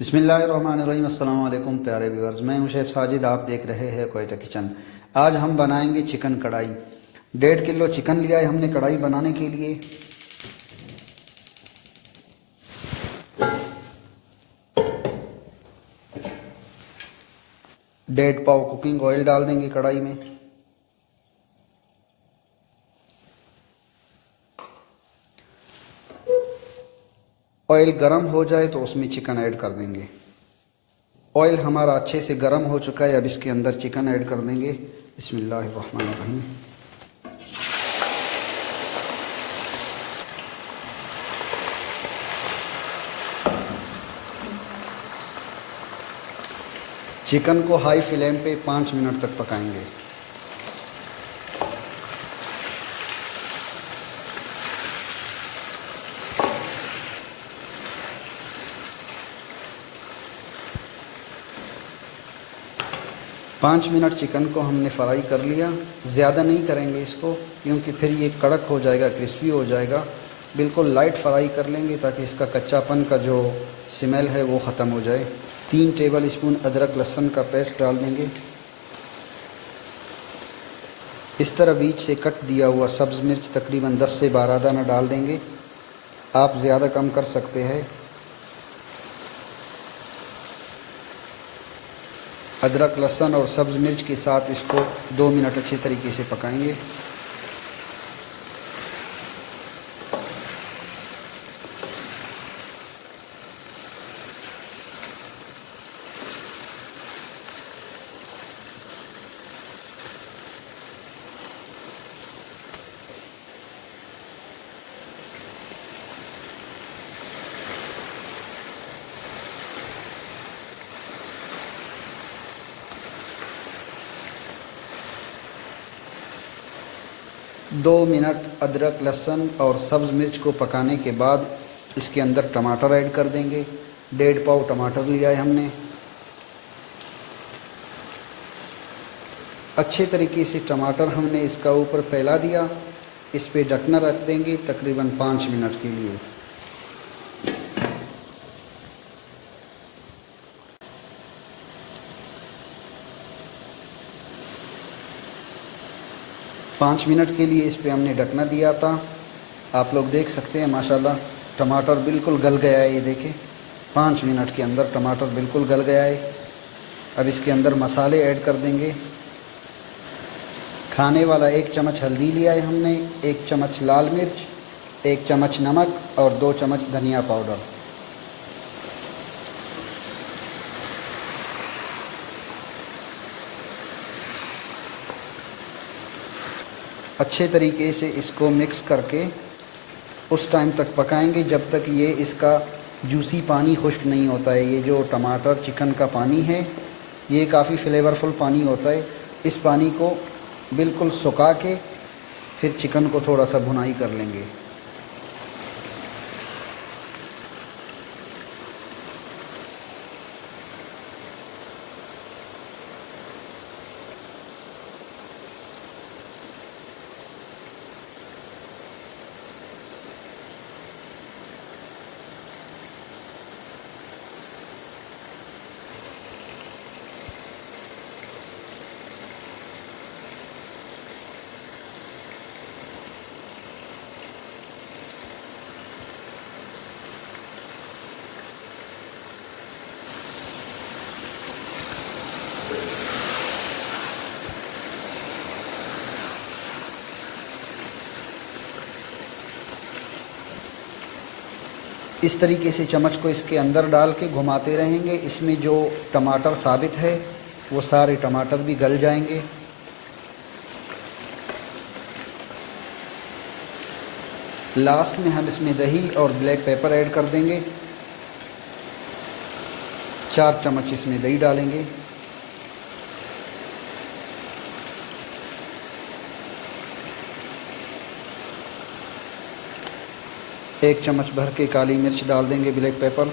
बिस्मिल्लाहिर्रहमानिर्रहीम। अस्सलाम वालेकुम प्यारे व्यूअर्स, मैं हूं शेफ़ साजिद। आप देख रहे हैं कोयटा किचन। आज हम बनाएंगे चिकन कढ़ाई। 1.5 किलो चिकन लिया है हमने कढ़ाई बनाने के लिए। डेढ़ पाव कुकिंग ऑयल डाल देंगे कढ़ाई में। ऑयल गर्म हो जाए तो उसमें चिकन ऐड कर देंगे। ऑयल हमारा अच्छे से गर्म हो चुका है, अब इसके अंदर चिकन ऐड कर देंगे। बिस्मिल्लाहिर्रहमानिर्रहीम। चिकन को हाई फ्लेम पे 5 मिनट तक पकाएंगे। पाँच मिनट चिकन को हमने फ्राई कर लिया। ज़्यादा नहीं करेंगे इसको, क्योंकि फिर ये कड़क हो जाएगा, क्रिस्पी हो जाएगा। बिल्कुल लाइट फ्राई कर लेंगे ताकि इसका कच्चापन का जो स्मेल है वो ख़त्म हो जाए। 3 टेबल स्पून अदरक लहसुन का पेस्ट डाल देंगे। इस तरह बीच से कट दिया हुआ सब्ज़ मिर्च तकरीबन 10 से 12 दाना डाल देंगे। आप ज़्यादा कम कर सकते हैं। अदरक लहसुन और सब्ज़ मिर्च के साथ इसको 2 मिनट अच्छे तरीके से पकाएंगे। दो मिनट अदरक लहसुन और सब्ज़ मिर्च को पकाने के बाद इसके अंदर टमाटर ऐड कर देंगे। 1.5 पाव टमाटर लिया है हमने। अच्छे तरीके से टमाटर हमने इसका ऊपर फैला दिया। इस पे ढकना रख देंगे तकरीबन 5 मिनट के लिए। पाँच मिनट के लिए इस पे हमने ढकना दिया था। आप लोग देख सकते हैं माशाल्लाह टमाटर बिल्कुल गल गया है। ये देखें, 5 मिनट के अंदर टमाटर बिल्कुल गल गया है। अब इसके अंदर मसाले ऐड कर देंगे। खाने वाला 1 चम्मच हल्दी लिया है हमने, 1 चम्मच लाल मिर्च, 1 चम्मच नमक और 2 चम्मच धनिया पाउडर। अच्छे तरीके से इसको मिक्स करके उस टाइम तक पकाएंगे जब तक ये इसका जूसी पानी खुश्क नहीं होता है। ये जो टमाटर चिकन का पानी है ये काफ़ी फ्लेवरफुल पानी होता है। इस पानी को बिल्कुल सुखा के फिर चिकन को थोड़ा सा भुनाई कर लेंगे। इस तरीके से चम्मच को इसके अंदर डाल के घुमाते रहेंगे। इसमें जो टमाटर साबित है वो सारे टमाटर भी गल जाएंगे। लास्ट में हम इसमें दही और ब्लैक पेपर ऐड कर देंगे। 4 चम्मच इसमें दही डालेंगे। एक चम्मच भर के काली मिर्च डाल देंगे, ब्लैक पेपर।